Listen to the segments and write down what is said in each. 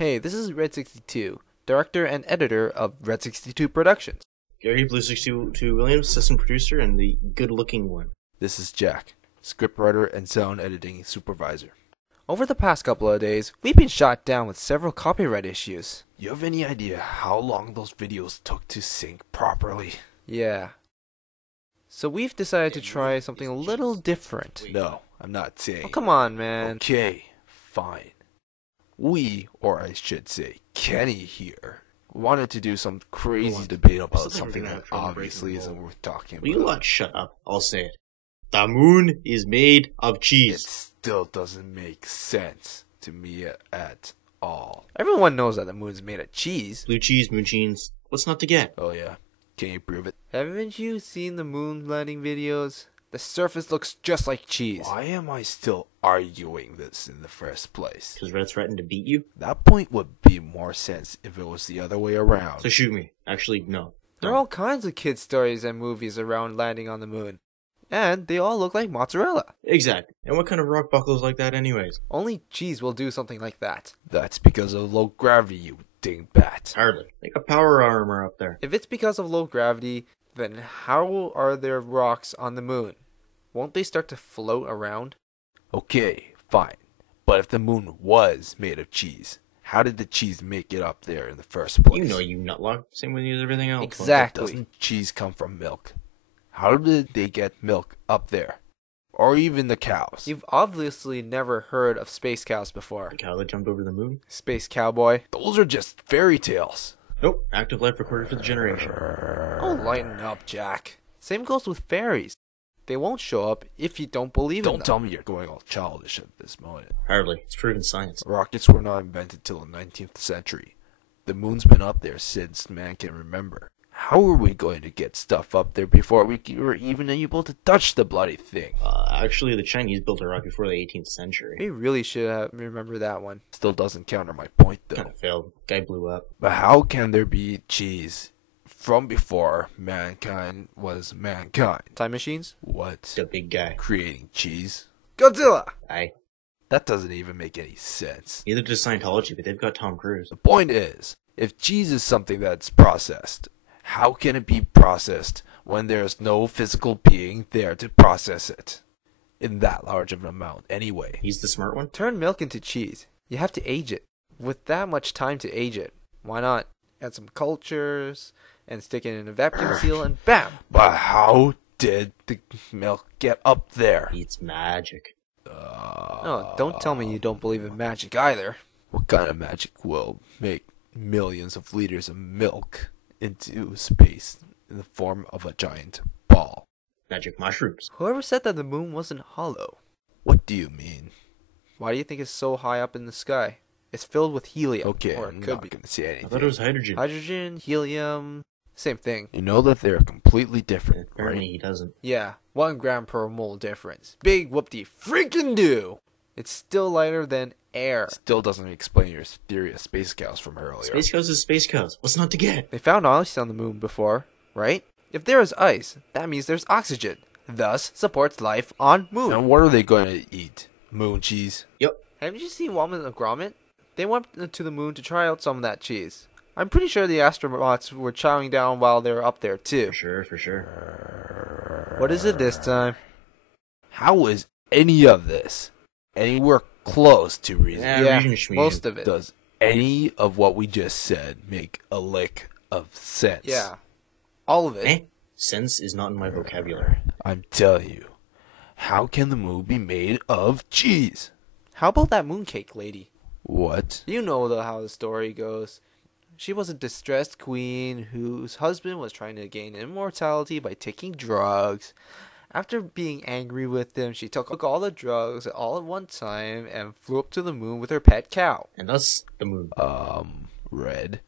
Hey, this is Red62, director and editor of Red62 Productions. Gary Blue62 Williams, assistant producer, and the good-looking one. This is Jack, scriptwriter and sound editing supervisor. Over the past couple of days, we've been shot down with several copyright issues. You have any idea how long those videos took to sync properly? Yeah. So we've decided to try something a little different. No, I'm not saying. Oh, come on, man. Okay, fine. We, or I should say, Kenny here, wanted to do some crazy debate about something that obviously isn't worth talking about. Will you lot shut up? I'll say it. The moon is made of It cheese. still doesn't make sense to me at all. Everyone knows that the moon's made of cheese. Blue cheese, moon cheese. What's not to get? Oh yeah, can you prove it? Haven't you seen the moon landing videos? The surface looks just like cheese. Why am I still arguing this in the first place? Because Red threatened to beat you? That point would be more sense if it was the other way around. So shoot me. Actually, no. There are all kinds of kid stories and movies around landing on the moon. And they all look like mozzarella. Exactly. And what kind of rock buckles like that anyways? Only cheese will do something like that. That's because of low gravity, you dingbat. Hardly. Like a power armor up there. If it's because of low gravity, then how are there rocks on the moon? Won't they start to float around? Okay, fine. But if the moon was made of cheese, how did the cheese make it up there in the first place? You know, you nutlog. Same with everything else. Exactly. Doesn't cheese come from milk? How did they get milk up there? Or even the cows? You've obviously never heard of space cows before. The cow that jumped over the moon? Space cowboy. Those are just fairy tales. Nope. Active life recorded for the generation. Oh, lighten up, Jack. Same goes with fairies. They won't show up if you don't believe in them. Don't tell me you're going all childish at this moment. Hardly. It's proven science. Rockets were not invented till the 19th century. The moon's been up there since man can remember. How are we going to get stuff up there before we were even able to touch the bloody thing? Actually, the Chinese built a rock before the 18th century. We really should have remembered that one. Still doesn't counter my point Kind though. of failed. Guy blew up. But how can there be cheese from before mankind was mankind? Time machines? What? The big guy. Creating cheese? Godzilla! Aye. That doesn't even make any sense. Neither does Scientology, but they've got Tom Cruise. The point is, if cheese is something that's processed, how can it be processed when there's no physical being there to process it? In that large of an amount, anyway. He's the smart one? Turn milk into cheese. You have to age it. With that much time to age it, why not add some cultures and stick it in a vacuum seal and bam! But how did the milk get up there? It's magic. Oh, don't tell me you don't believe in magic either. What kind of magic will make millions of liters of milk into space in the form of a giant ball? Magic mushrooms. Whoever said that the moon wasn't hollow? What do you mean? Why do you think it's so high up in the sky? It's filled with helium. Okay, Or I'm it could not be. going to say I anything. thought it was hydrogen. Hydrogen, helium, same thing. You know that they're completely different, Apparently right? he doesn't. Yeah, 1 gram per mole difference. Big whoop-de freaking do! It's still lighter than air. Still doesn't explain your theory of space cows from earlier. Space cows is space cows. What's not to get? They found ice on the moon before, right? If there is ice, that means there's oxygen. Thus, supports life on moon. And what are they going to eat? Moon cheese? Yep. Haven't you seen Wallace and Gromit? They went to the moon to try out some of that cheese. I'm pretty sure the astronauts were chowing down while they were up there too. For sure, for sure. What is it this time? How is any of this anywhere close to reason? Yeah, Region Schmeasian. most of it. Does any of what we just said make a lick of sense? Yeah, all of it. Eh? Sense is not in my vocabulary. I'm telling you. How can the moon be made of cheese? How about that mooncake lady? What? You know how the story goes. She was a distressed queen whose husband was trying to gain immortality by taking drugs. After being angry with him, she took all the drugs all at one time and flew up to the moon with her pet cow. And thus, the moon. Red?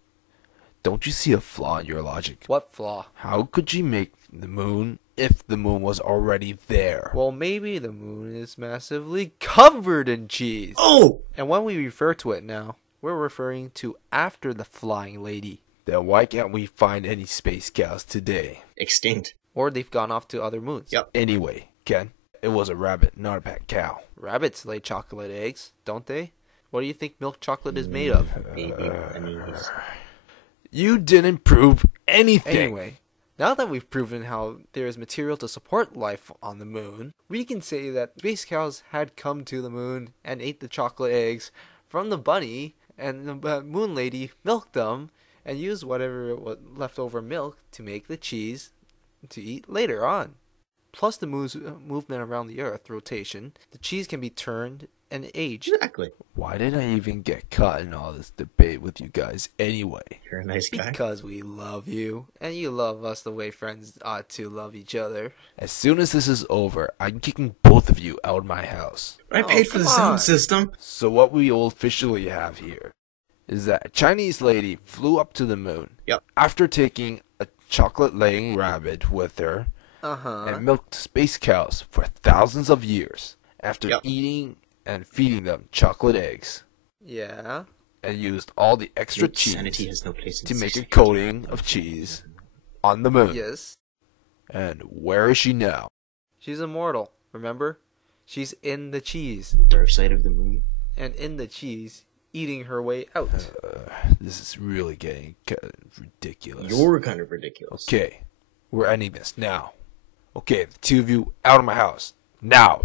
Don't you see a flaw in your logic? What flaw? How could she make the moon if the moon was already there? Well, maybe the moon is massively covered in cheese. Oh! And when we refer to it now, we're referring to after the flying lady. Then why can't we find any space cows today? Extinct. Or they've gone off to other moons. Yep. Anyway, Ken, it was a rabbit, not a pet cow. Rabbits lay chocolate eggs, don't they? What do you think milk chocolate is made of? Maybe bunnies. You didn't prove anything. Anyway, now that we've proven how there is material to support life on the moon, we can say that space cows had come to the moon and ate the chocolate eggs from the bunny, and the moon lady milked them and used whatever leftover milk to make the cheese to eat later on. Plus the moon's movement around the Earth rotation, the cheese can be turned and aged. Exactly. Why did I even get caught in all this debate with you guys anyway? You're a nice guy. Because we love you, and you love us the way friends ought to love each other. As soon as this is over, I'm kicking both of you out of my house. I paid for the come sound on. system. So what we will officially have here is that a Chinese lady flew up to the moon. Yep. After taking a chocolate-laying rabbit with her Uh-huh. and milked space cows for thousands of years. After Yep. eating and feeding them chocolate eggs, Yeah. and used all the extra Sanity cheese has no place in to make a society. coating of cheese on the moon. Yes. And where is she now? She's immortal, remember? She's in the cheese, Dark side of the moon. and in the cheese, eating her way out. This is really getting kind of ridiculous. You're kind of ridiculous. Okay, we're ending this now. Okay, the two of you out of my house now.